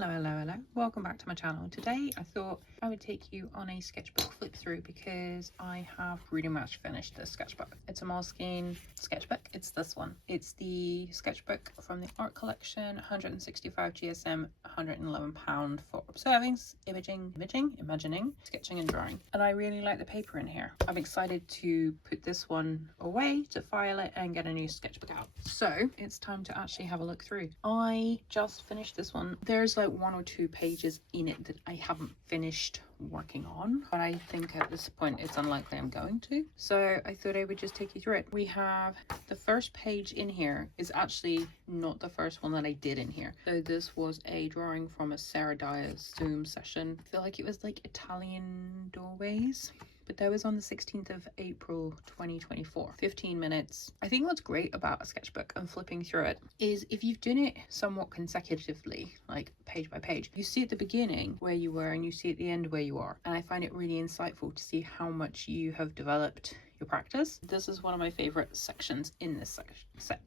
Hello. Welcome back to my channel. Today I thought I would take you on a sketchbook flip through because I have pretty much finished this sketchbook. It's a Moleskine sketchbook. It's this one. It's the sketchbook from the art collection, 165 GSM, £111 for observing, imagining, sketching and drawing. And I really like the paper in here. I'm excited to put this one away, to file it and get a new sketchbook out. So it's time to actually have a look through. I just finished this one. There's like 1 or 2 pages in it that I haven't finished working on, but I think at this point it's unlikely I'm going to. So I thought I would just take you through it. We have the first page in here is actually not the first one that I did in here. So this was a drawing from a Sarah Dyer's Zoom session. I feel like it was like Italian doorways. But that was on the 16th of April 2024, 15 minutes. I think what's great about a sketchbook and flipping through it is if you've done it somewhat consecutively, like page by page, you see at the beginning where you were and you see at the end where you are. And I find it really insightful to see how much you have developed your practice. This is one of my favorite sections in this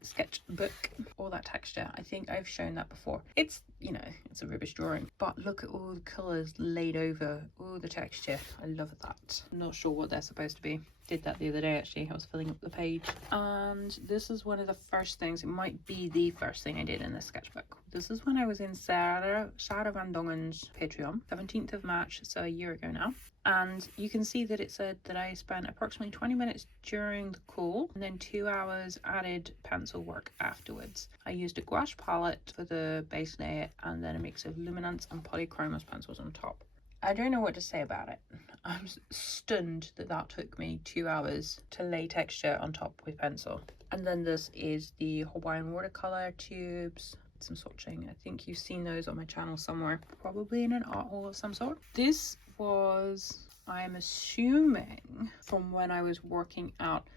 sketchbook. All that texture, I think I've shown that before. It's, you know, it's a rubbish drawing, but look at all the colors laid over all the texture. I love that. I'm not sure what they're supposed to be. Did that the other day actually. I was filling up the page, and this is one of the first things, it might be the first thing I did in this sketchbook. This is when I was in Sarah Van Dongen's Patreon, 17th of March, so a year ago now. And you can see that it said that I spent approximately 20 minutes during the call and then 2 hours added pencil work afterwards. I used a gouache palette for the base layer and then a mix of luminance and polychromos pencils on top. I don't know what to say about it. I'm stunned that that took me 2 hours to lay texture on top with pencil. And then this is the Hawaiian watercolor tubes. Some swatching. I think you've seen those on my channel somewhere, probably in an art haul of some sort. This was, I'm assuming, from when I was working out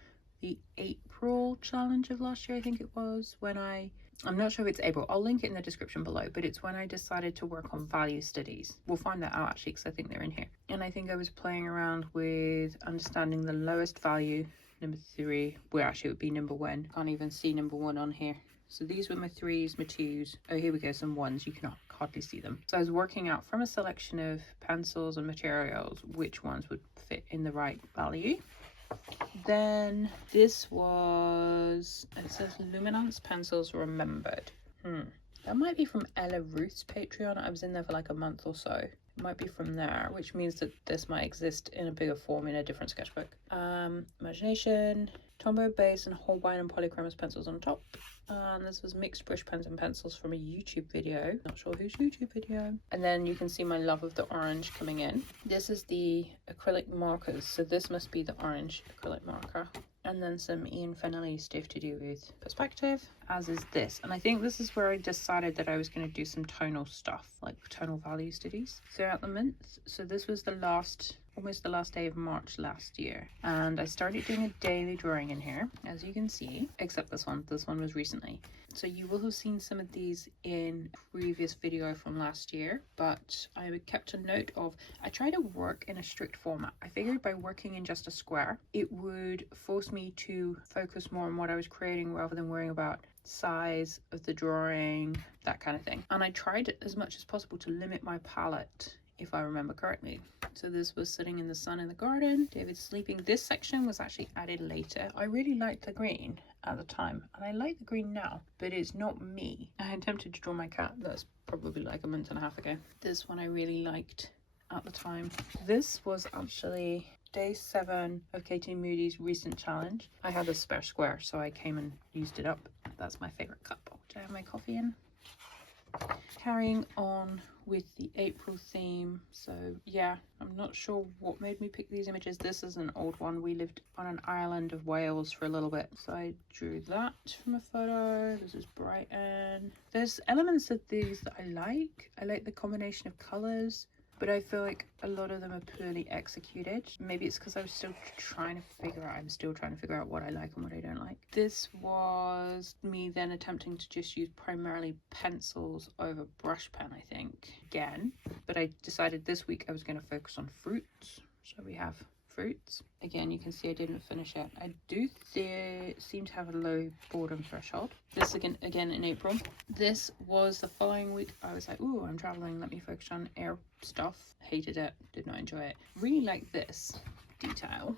the April challenge of last year. I think it was when I'm not sure if it's April. I'll link it in the description below, but it's when I decided to work on value studies. We'll find that out actually because I think they're in here. And I think I was playing around with understanding the lowest value, number 3. Well, actually it would be number 1. Can't even see number 1 on here. So these were my 3s, my 2s. Oh, here we go, some 1s. You cannot hardly see them. So I was working out from a selection of pencils and materials which ones would fit in the right value. Then this was, it says Luminance Pencils Remembered. That might be from Ella Ruth's Patreon. I was in there for like a month or so. It might be from there, which means that this might exist in a bigger form in a different sketchbook. Imagination, Tombow base and Hawaiian and polychromos pencils on top. And this was mixed brush pens and pencils from a YouTube video. Not sure whose YouTube video. And then you can see my love of the orange coming in. This is the acrylic markers. So this must be the orange acrylic marker. And then some Ian Fennelly stuff to do with perspective, as is this. And I think this is where I decided that I was going to do some tonal stuff, like tonal value studies throughout the month. So this was almost the last day of March last year. And I started doing a daily drawing in here, as you can see, except this one. This one was recently. So you will have seen some of these in previous video from last year, but I kept a note of, I try to work in a strict format. I figured by working in just a square, it would force me to focus more on what I was creating rather than worrying about size of the drawing, that kind of thing. And I tried as much as possible to limit my palette, if I remember correctly. So this was sitting in the sun in the garden, David sleeping. This section was actually added later. I really liked the green at the time, and I like the green now, but it's not me. I attempted to draw my cat. That's probably like a month and a half ago. This one I really liked at the time. This was actually day 7 of Katie Moody's recent challenge. I had a spare square, so I came and used it up. That's my favorite cup, which I have my coffee in. Carrying on with the April theme. So yeah, I'm not sure what made me pick these images. This is an old one. We lived on an island of Wales for a little bit, so I drew that from a photo. This is Brighton. There's elements of these that I like the combination of colors, but I feel like a lot of them are poorly executed. Maybe it's because I'm still trying to figure out what I like and what I don't like. This was me then attempting to just use primarily pencils over brush pen, I think, again. But I decided this week I was going to focus on fruits. So we have fruits. Again, you can see I didn't finish it. I do seem to have a low boredom threshold. This again in April. This was the following week. I was like, ooh, I'm traveling, let me focus on air stuff. Hated it, did not enjoy it. Really like this detail.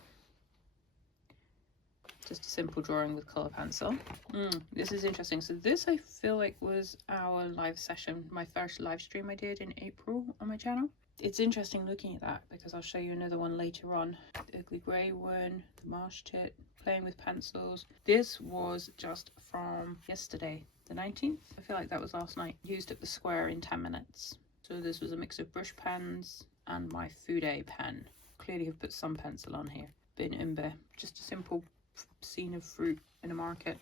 Just a simple drawing with colour pencil. This is interesting. So this I feel like was our live session, my first live stream I did in April on my channel. It's interesting looking at that because I'll show you another one later on. The ugly grey one, the marsh tit, playing with pencils. This was just from yesterday, the 19th. I feel like that was last night. Used up the square in 10 minutes. So this was a mix of brush pens and my Fude pen. Clearly have put some pencil on here. Bin Umbe, just a simple scene of fruit in a market.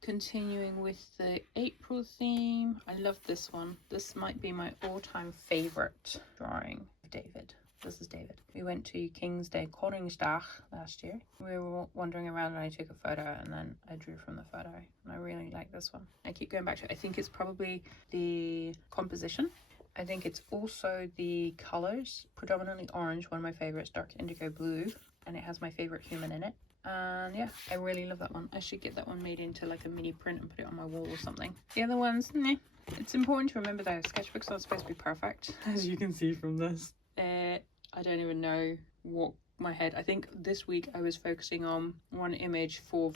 Continuing with the April theme, I love this one. This might be my all-time favorite drawing of David. This is David. We went to King's Day Koningsdag last year. We were wandering around and I took a photo and then I drew from the photo, and I really like this one. I keep going back to it. I think it's probably the composition. I think it's also the colors, predominantly orange, one of my favorites, dark indigo blue, and it has my favorite human in it. And yeah, I really love that one. I should get that one made into like a mini print and put it on my wall or something. The other ones, meh. It's important to remember that sketchbooks aren't supposed to be perfect, as you can see from this. I don't even know what my head. I think this week I was focusing on one image for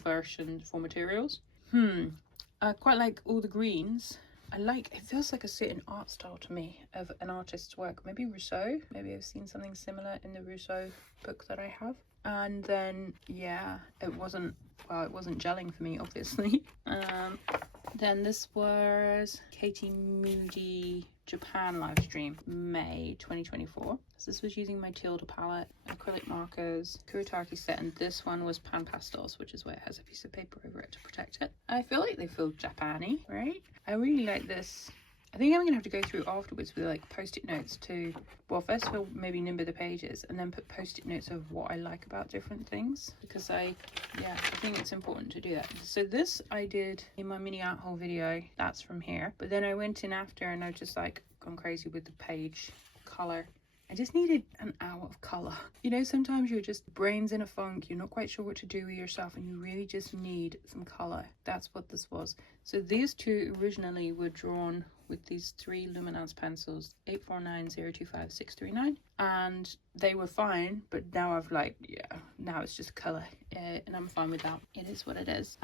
materials. I quite like all the greens. It feels like a certain art style to me of an artist's work. Maybe Rousseau. Maybe I've seen something similar in the Rousseau book that I have. And then, yeah, it wasn't gelling for me, obviously. Then this was Katie Moody Japan live stream, May 2024. So this was using my Tilda palette, acrylic markers, Kuretake set, and this one was pan pastels, which is why it has a piece of paper over it to protect it. I feel like they feel Japan-y, right? I really like this. I think I'm gonna have to go through afterwards with like post-it notes to, well, first of all maybe number the pages and then put post-it notes of what I like about different things, because I think it's important to do that. So this I did in my mini art haul video, that's from here, but then I went in after and I just like gone crazy with the page color. I just needed an hour of colour. You know, sometimes you're just brains in a funk, you're not quite sure what to do with yourself and you really just need some colour. That's what this was. So these two originally were drawn with these 3 luminance pencils, 849025639, and they were fine, but now I've now it's just colour, and I'm fine with that. It is what it is.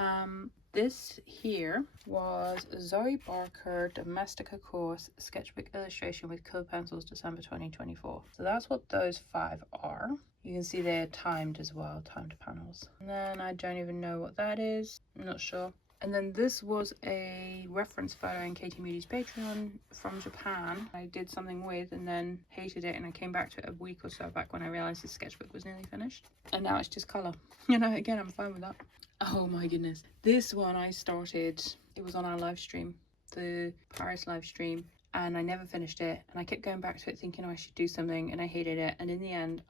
This here was Zoe Barker Domestica Course Sketchbook Illustration with Colour Pencils, December 2024. So that's what those 5 are. You can see they're timed as well, timed panels. And then I don't even know what that is. I'm not sure. And then this was a reference photo in Katie Moody's Patreon from Japan. I did something with and then hated it, and I came back to it a week or so back when I realised the sketchbook was nearly finished. And now it's just colour. You know, again, I'm fine with that. Oh my goodness. This one I started, it was on our live stream, the Paris live stream, and I never finished it. And I kept going back to it thinking, oh, I should do something, and I hated it. And in the end,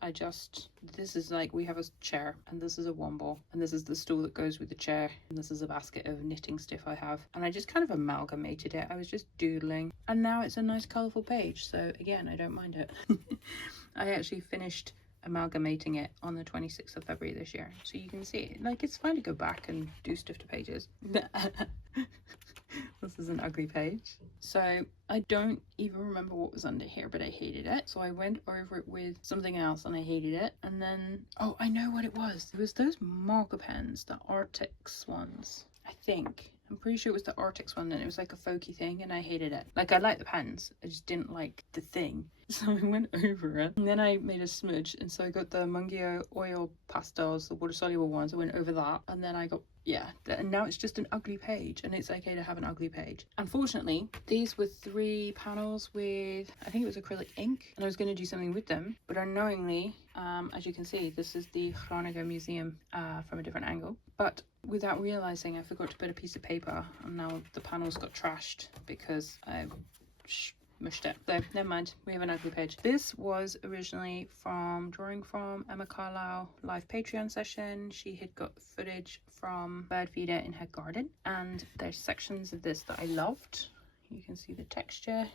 this is like, we have a chair, and this is a womble, and this is the stool that goes with the chair, and this is a basket of knitting stuff I have. And I just kind of amalgamated it. I was just doodling, and now it's a nice colourful page. So again, I don't mind it. I actually finished amalgamating it on the 26th of February this year, so you can see it. Like, it's fine to go back and do stuff to pages. This is an ugly page. So I don't even remember what was under here, but I hated it. So I went over it with something else and I hated it. And then, oh, I know what it was. It was those marker pens, the Arctics ones, I think. I'm pretty sure it was the Arctics one, and it was like a folky thing, and I hated it. Like, I liked the pens, I just didn't like the thing. So I went over it, and then I made a smudge, and so I got the Mungio oil pastels, the water-soluble ones. I went over that, and then I got, and now it's just an ugly page, and it's okay to have an ugly page. Unfortunately, these were 3 panels with, I think it was acrylic ink, and I was going to do something with them, but unknowingly, as you can see, this is the Groningen Museum from a different angle, but without realising, I forgot to put a piece of paper, and now the panels got trashed because I mushed it. So never mind, we have an ugly page. This was originally drawing from Emma Carlisle live Patreon session. She had got footage from bird feeder in her garden, and there's sections of this that I loved. You can see the texture.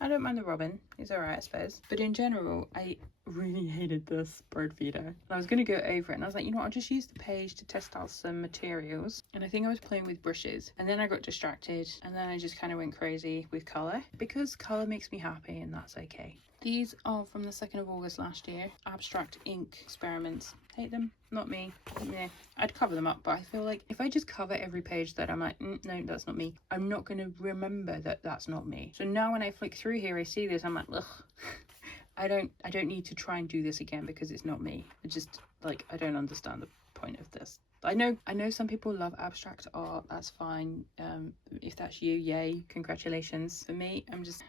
I don't mind the robin, he's alright, I suppose. But in general, I really hated this bird feeder. And I was going to go over it and I was like, you know what, I'll just use the page to test out some materials. And I think I was playing with brushes and then I got distracted and then I just kind of went crazy with colour because colour makes me happy and that's okay. These are from the 2nd of August last year. Abstract ink experiments. Hate them. Not me. Yeah, I'd cover them up, but I feel like if I just cover every page that I'm like, no, that's not me, I'm not going to remember that that's not me. So now when I flick through here, I see this, I'm like, ugh. I don't need to try and do this again because it's not me. I just, like, I don't understand the point of this. I know some people love abstract art. That's fine. If that's you, yay, congratulations. For me, I'm just...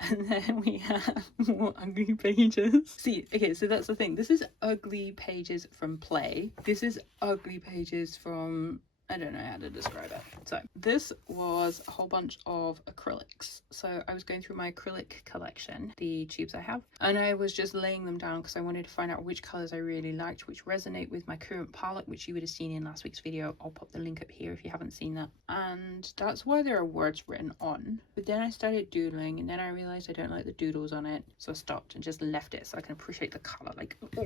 And then we have more ugly pages. See, okay, so that's the thing. This is ugly pages from play. This is ugly pages from... I don't know how to describe it. So this was a whole bunch of acrylics. So I was going through my acrylic collection, the tubes I have, and I was just laying them down because I wanted to find out which colours I really liked, which resonate with my current palette, which you would have seen in last week's video. I'll pop the link up here if you haven't seen that. And that's why there are words written on. But then I started doodling and then I realised I don't like the doodles on it. So I stopped and just left it so I can appreciate the colour. Like, oh,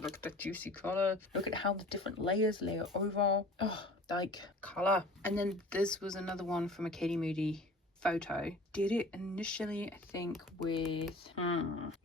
look at the juicy colour. Look at how the different layers layer over. Oh, like colour. And then this was another one from a Katie Moody photo. Did it initially, I think, with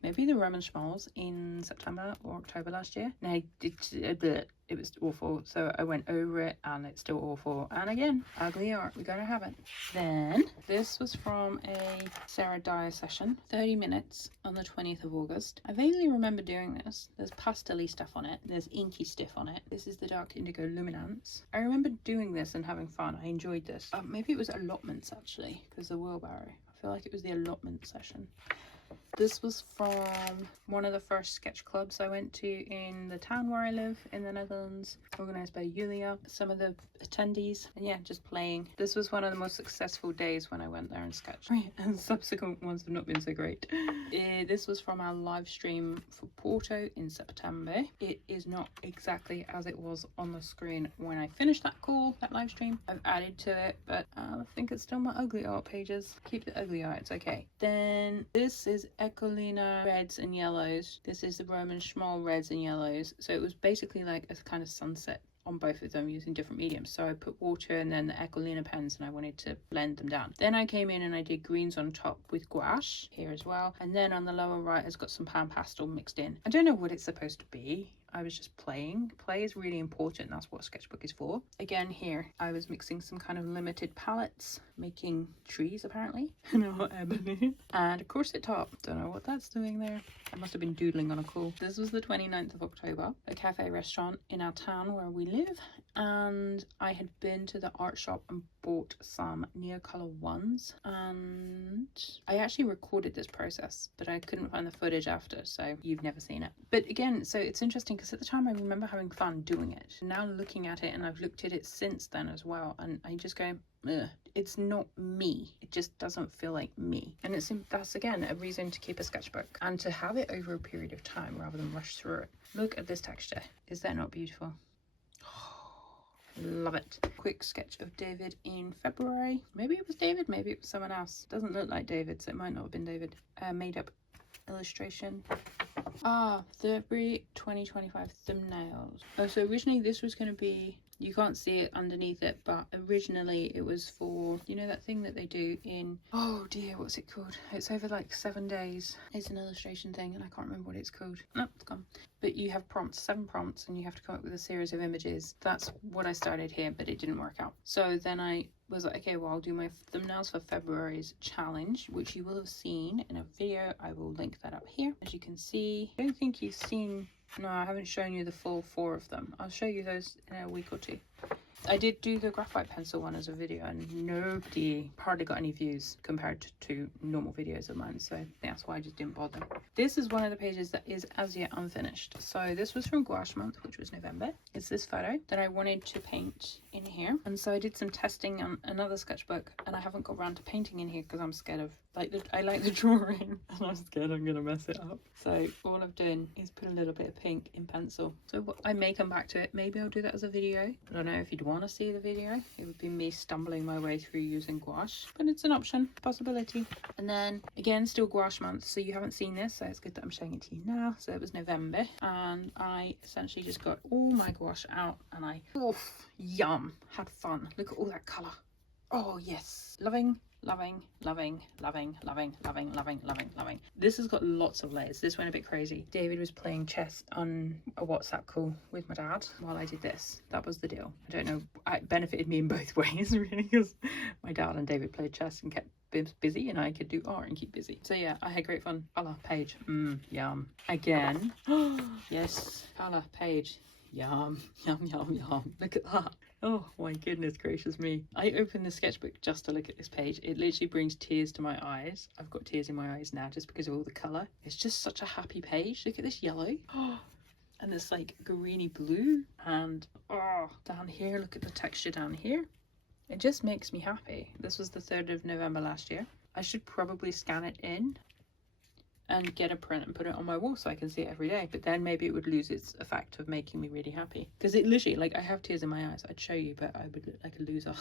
maybe the Roman Schmalls in September or October last year. And I did it was awful, so I went over it and it's still awful. And again, ugly art, we gotta have it. Then this was from a Sarah Dyer session, 30 minutes on the 20th of August. I vaguely remember doing this. There's pastel-y stuff on it, there's inky stuff on it. This is the dark indigo luminance. I remember doing this and having fun. I enjoyed this. Maybe it was allotments actually, because the wheelbarrow, I feel like it was the allotment session. This was from one of the first sketch clubs I went to in the town where I live in the Netherlands, organised by Julia, some of the attendees, and yeah, just playing. This was one of the most successful days when I went there and sketched, and subsequent ones have not been so great. This was from our live stream for Porto in September. It is not exactly as it was on the screen when I finished that live stream. I've added to it, but I think it's still my ugly art pages. Keep the ugly art, it's okay. Then this is Ecolina reds and yellows. This is the Roman Schmal reds and yellows. So it was basically like a kind of sunset on both of them using different mediums. So I put water and then the Ecolina pens and I wanted to blend them down. Then I came in and I did greens on top with gouache here as well. And then on the lower right has got some pan pastel mixed in. I don't know what it's supposed to be. I was just playing. Play is really important. That's what Sketchbook is for. Again, here I was mixing some kind of limited palettes, making trees apparently. No, ebony. And a corset top. Don't know what that's doing there. I must have been doodling on a call. This was the 29th of October, a cafe restaurant in our town where we live. And I had been to the art shop and bought some Neocolor ones. And I actually recorded this process, but I couldn't find the footage after, so you've never seen it. But again, so it's interesting because at the time I remember having fun doing it. Now looking at it, and I've looked at it since then as well, and I just go, ugh, it's not me. It just doesn't feel like me. And that's again a reason to keep a sketchbook and to have it over a period of time rather than rush through it. Look at this texture. Is that not beautiful? Love it. Quick sketch of David in February. Maybe it was David, maybe it was someone else. Doesn't look like David, so it might not have been David. Made up illustration. February 2025 thumbnails. Oh, so originally this was going to be, you can't see it underneath it, but originally it was for, you know that thing that they do in, oh dear, what's it called? It's over like 7 days. It's an illustration thing and I can't remember what it's called. Nope, it's gone. But you have prompts, 7 prompts, and you have to come up with a series of images. That's what I started here, but it didn't work out. So then I was like, okay, well, I'll do my thumbnails for February's challenge, which you will have seen in a video. I will link that up here. As you can see, I don't think you've seen, no, I haven't shown you the full 4 of them. I'll show you those in a week or 2. I did do the graphite pencil one as a video and hardly got any views compared to normal videos of mine, so that's why I just didn't bother. This is one of the pages that is as yet unfinished. So this was from Gouache month, which was November. It's this photo that I wanted to paint in here, and so I did some testing on another sketchbook, and I haven't got around to painting in here because I'm scared of, I like the drawing and I'm scared I'm gonna mess it up. So all I've done is put a little bit of pink in pencil. So I may come back to it. Maybe I'll do that as a video. I don't know if you'd want want to see the video, it would be me stumbling my way through using gouache, but it's an option, possibility. And then again, still gouache month, so you haven't seen this, so it's good that I'm showing it to you now. So it was November, and I essentially just got all my gouache out, and I, oof, yum, had fun. Look at all that colour. Oh yes, loving. This has got lots of layers. This went a bit crazy. David was playing chess on a WhatsApp call with my dad while I did this. That was the deal. I don't know, it benefited me in both ways really, because my dad and David played chess and kept busy, and I could do art and keep busy. So yeah, I had great fun. Colour page, yum. Again, yes, colour page, yum. Look at that. Oh my goodness gracious me. I opened the sketchbook just to look at this page. It literally brings tears to my eyes. I've got tears in my eyes now just because of all the colour. It's just such a happy page. Look at this yellow. And this like greeny blue. And down here, look at the texture down here. It just makes me happy. This was the 3rd of November last year. I should probably scan it in and get a print and put it on my wall so I can see it every day, but then maybe it would lose its effect of making me really happy, because it literally, like, I have tears in my eyes. I'd show you, but I would look like a loser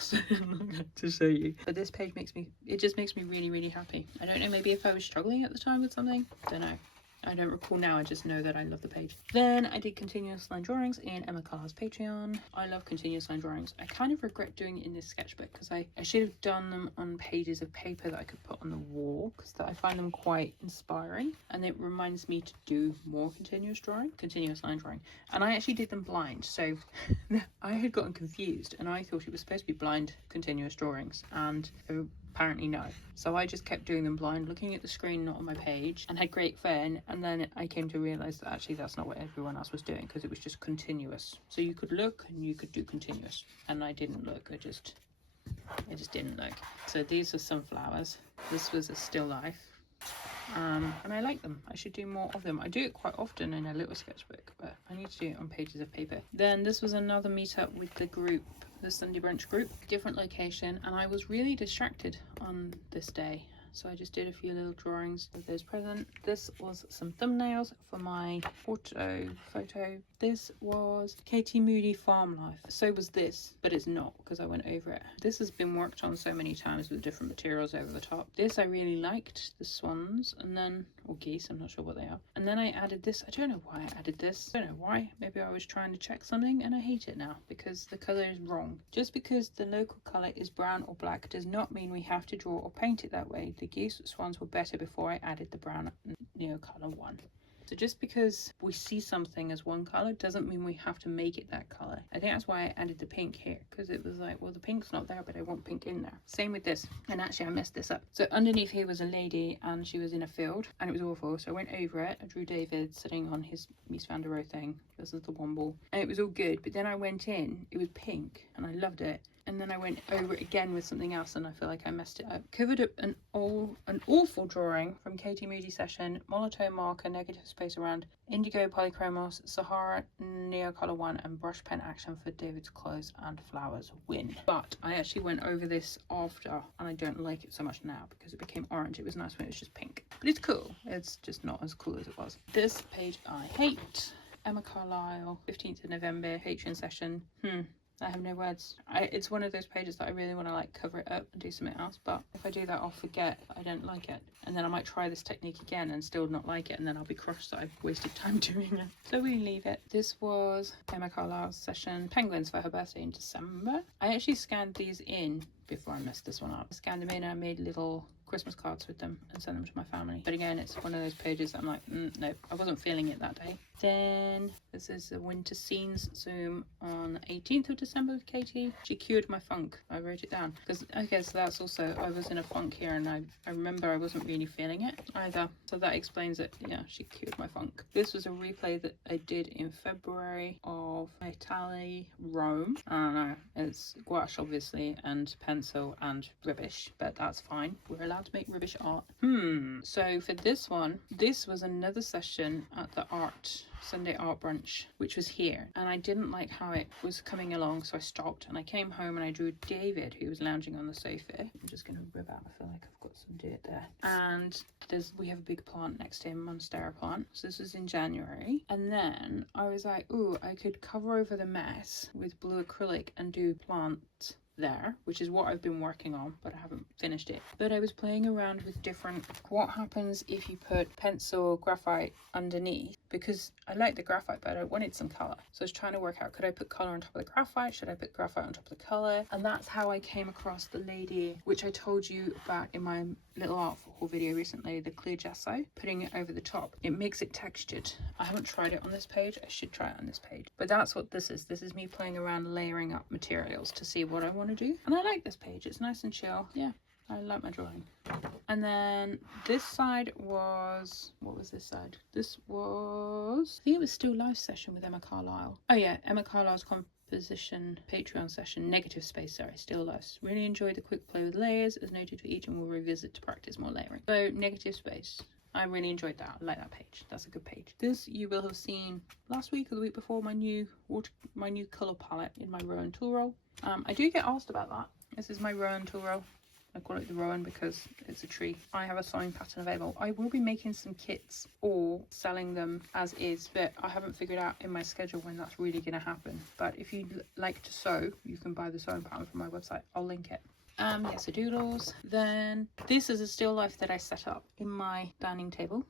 to show you. But this page just makes me really happy. I don't know, maybe if I was struggling at the time with something, don't know. I don't recall now, I just know that I love the page. Then I did continuous line drawings in Emma Carr's Patreon. I love continuous line drawings. I kind of regret doing it in this sketchbook because I should have done them on pages of paper that I could put on the wall, because I find them quite inspiring, and it reminds me to do more continuous line drawing. And I actually did them blind, so I had gotten confused and I thought it was supposed to be blind continuous drawings, and apparently no. So I just kept doing them blind, looking at the screen, not on my page, and had great fun. And then I came to realise that actually that's not what everyone else was doing, because it was just continuous. So you could look and you could do continuous, and I didn't look. I just didn't look. So these are sunflowers. This was a still life. And I like them. I should do more of them. I do it quite often in a little sketchbook, but I need to do it on pages of paper. Then this was another meetup with the group, the Sunday brunch group, different location, and I was really distracted on this day, so I just did a few little drawings of those present. This was some thumbnails for my auto photo. This was Katie Moody Farm Life. So was this, but it's not, because I went over it. This has been worked on so many times with different materials over the top. This I really liked, the swans, and then, or geese, I'm not sure what they are. And then I added this. I don't know why I added this. I don't know why. Maybe I was trying to check something, and I hate it now because the colour is wrong. Just because the local colour is brown or black does not mean we have to draw or paint it that way. The geese swans were better before I added the brown neo colour one. So just because we see something as one colour doesn't mean we have to make it that colour. I think that's why I added the pink here, because it was like, well, the pink's not there, but I want pink in there. Same with this. And actually I messed this up. So underneath here was a lady, and she was in a field, and it was awful. So I went over it. I drew David sitting on his Mies van der Rohe thing. This is the womble. And it was all good. But then I went in, it was pink, and I loved it. And then I went over it again with something else, and I feel like I messed it up. Covered up an awful drawing from Katie Moody session, monotone marker, negative space around, indigo polychromos, Sahara Neocolor 1, and brush pen action for David's clothes and flowers win. But I actually went over this after, and I don't like it so much now because it became orange. It was nice when it was just pink. But it's cool. It's just not as cool as it was. This page I hate. Emma Carlisle, 15th of November, Patreon session. I have no words. It's one of those pages that I really want to like cover it up and do something else, but if I do that I'll forget I don't like it, and then I might try this technique again and still not like it, and then I'll be crushed that I've wasted time doing it. So we leave it. This was Emma Carlisle's session, penguins for her birthday in December. I actually scanned these in before I messed this one up. I scanned them in and I made little Christmas cards with them and sent them to my family. But again, it's one of those pages that I'm like, no, I wasn't feeling it that day. Then this is the winter scenes Zoom on 18th of December with Katie. She cured my funk. I wrote it down because okay, so that's also, I was in a funk here, and I remember I wasn't really feeling it either, so that explains it. Yeah, she cured my funk. This was a replay that I did in February of Italy, Rome. I don't know, it's gouache obviously and pen pencil and rubbish, but that's fine. We're allowed to make rubbish art. So for this one, this was another session at the Sunday art brunch, which was here, and I didn't like how it was coming along, so I stopped and I came home and I drew David, who was lounging on the sofa. I'm just gonna rub out, I feel like I've got some dirt there. And we have a big plant next to him, monstera plant. So this was in January, and then I was like, ooh, I could cover over the mess with blue acrylic and do plant there, which is what I've been working on, but I haven't finished it. But I was playing around with different, what happens if you put pencil graphite underneath, because I like the graphite, but I wanted some color. So I was trying to work out, could I put color on top of the graphite? Should I put graphite on top of the color? And that's how I came across the lady, which I told you about in my little art haul video recently, the clear gesso, putting it over the top. It makes it textured. I haven't tried it on this page. I should try it on this page. But that's what this is. This is me playing around layering up materials to see what I want to do. And I like this page. It's nice and chill. Yeah, I like my drawing. And then this side was, what was this side? This was, I think it was Still Life session with Emma Carlisle. Oh yeah, Emma Carlisle's composition Patreon session, negative space, sorry, Still Life. Really enjoyed the quick play with layers as noted for each, and we'll revisit to practice more layering. So negative space, I really enjoyed that. I like that page. That's a good page. This you will have seen last week or the week before, my new color palette in my Rowan tool roll. I do get asked about that. This is my Rowan tool roll. I call it the Rowan because it's a tree. I have a sewing pattern available. I will be making some kits or selling them as is, but I haven't figured out in my schedule when that's really going to happen. But if you'd like to sew, you can buy the sewing pattern from my website. I'll link it. Yeah, so doodles. Then this is a still life that I set up in my dining table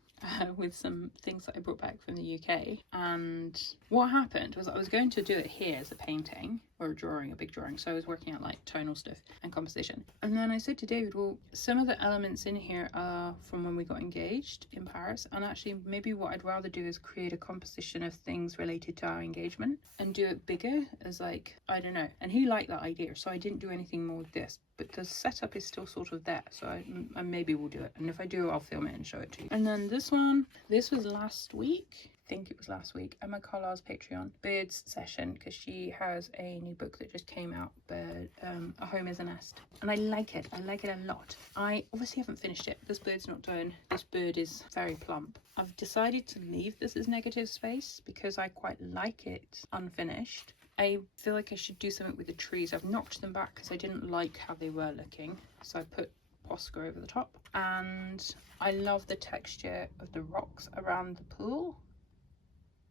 with some things that I brought back from the UK. And what happened was I was going to do it here as a painting or a drawing, a big drawing. So I was working out like tonal stuff and composition. And then I said to David, well, some of the elements in here are from when we got engaged in Paris. And actually maybe what I'd rather do is create a composition of things related to our engagement and do it bigger as like, I don't know. And he liked that idea. So I didn't do anything more with this. But the setup is still sort of there, so I maybe will do it, and if I do, I'll film it and show it to you. And then this one, this was last week, I think it was last week, Emma Carlisle's Patreon birds session, because she has a new book that just came out, A Home is a Nest, and I like it a lot. I obviously haven't finished it. This bird's not done. This bird is very plump. I've decided to leave this as negative space because I quite like it unfinished. I feel like I should do something with the trees. I've knocked them back because I didn't like how they were looking. So I put Posca over the top. And I love the texture of the rocks around the pool.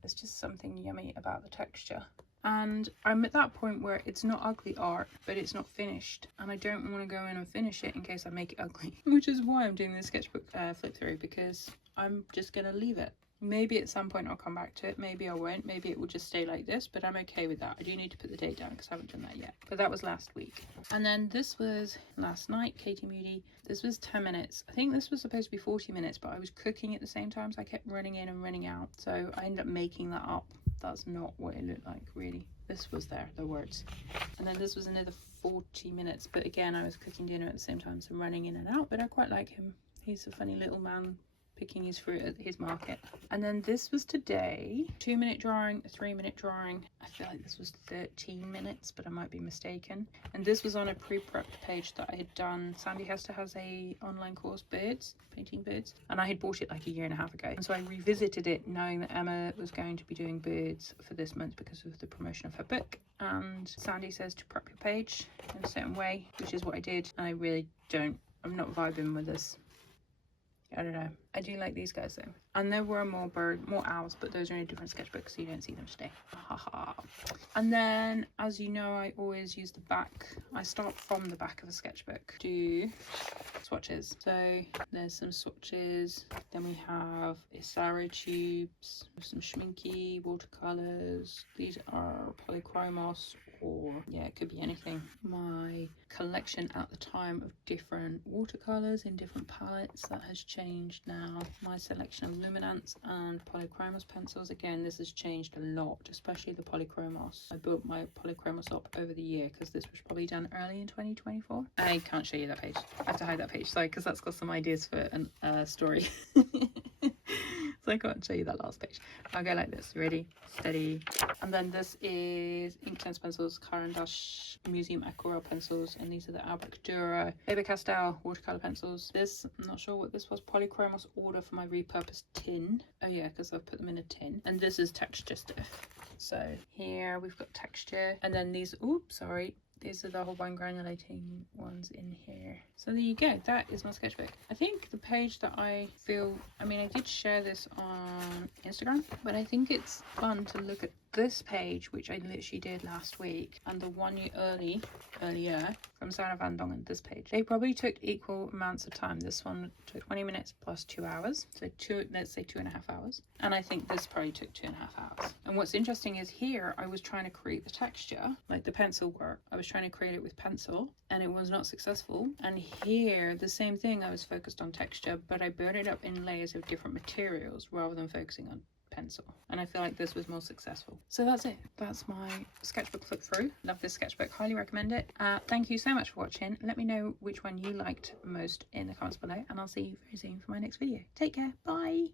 There's just something yummy about the texture. And I'm at that point where it's not ugly art, but it's not finished. And I don't want to go in and finish it in case I make it ugly. Which is why I'm doing this sketchbook flip through, because I'm just going to leave it. Maybe at some point I'll come back to it, maybe I won't, maybe it will just stay like this, but I'm okay with that. I do need to put the date down because I haven't done that yet. But that was last week. And then this was last night, Katie Moody. This was 10 minutes. I think this was supposed to be 40 minutes, but I was cooking at the same time, so I kept running in and running out. So I ended up making that up. That's not what it looked like, really. This was there, the words. And then this was another 40 minutes, but again, I was cooking dinner at the same time, so running in and out, but I quite like him. He's a funny little man picking his fruit at his market. And then this was today, 2-minute drawing, a 3-minute drawing. I feel like this was 13 minutes, but I might be mistaken. And this was on a pre-prepped page that I had done. Sandy Hester has a online course, birds, painting birds, and I had bought it like a year and a half ago. And so I revisited it knowing that Emma was going to be doing birds for this month because of the promotion of her book. And Sandy says to prep your page in a certain way, which is what I did. And I really I'm not vibing with this. I don't know. I do like these guys though. And there were more owls, but those are in a different sketchbook, so you don't see them today. Haha. And then, as you know, I always use the back. I start from the back of a sketchbook. Do swatches. So there's some swatches. Then we have Isara tubes, some Schminky, watercolors. These are polychromos, or yeah, it could be anything. My collection at the time of different watercolors in different palettes, that has changed now. My selection of luminance and polychromos pencils, again, this has changed a lot, especially the polychromos. I built my polychromos up over the year because this was probably done early in 2024. I can't show you that page. I have to hide that page, sorry, because that's got some ideas for a story. So I can't show you that last page. I'll go like this. Ready, steady. And then this is Inktense pencils, Caran d'Ache Museum Aquarelle pencils, and these are the Albrecht Dürer Faber-Castell watercolor pencils. This, I'm not sure what this was, Polychromos order for my repurposed tin. Oh yeah, because I've put them in a tin. And this is texture stiff. So here we've got texture, and then these, oops, sorry, these are the Holbein granulating ones in here. So there you go, that is my sketchbook. I think the page that I feel, I mean, I did share this on Instagram, but I think it's fun to look at this page, which I literally did last week, and the one earlier from Sarah Van Dongen, this page. They probably took equal amounts of time. This one took 20 minutes plus 2 hours, so let's say 2.5 hours, and I think this probably took 2.5 hours. And what's interesting is here I was trying to create the texture, like the pencil work, I was trying to create it with pencil, and it was not successful. And here the same thing, I was focused on texture, but I built it up in layers of different materials rather than focusing on pencil, and I feel like this was more successful. So that's it, that's my sketchbook flip through. Love this sketchbook, highly recommend it. Thank you so much for watching. Let me know which one you liked most in the comments below, and I'll see you very soon for my next video. Take care, bye.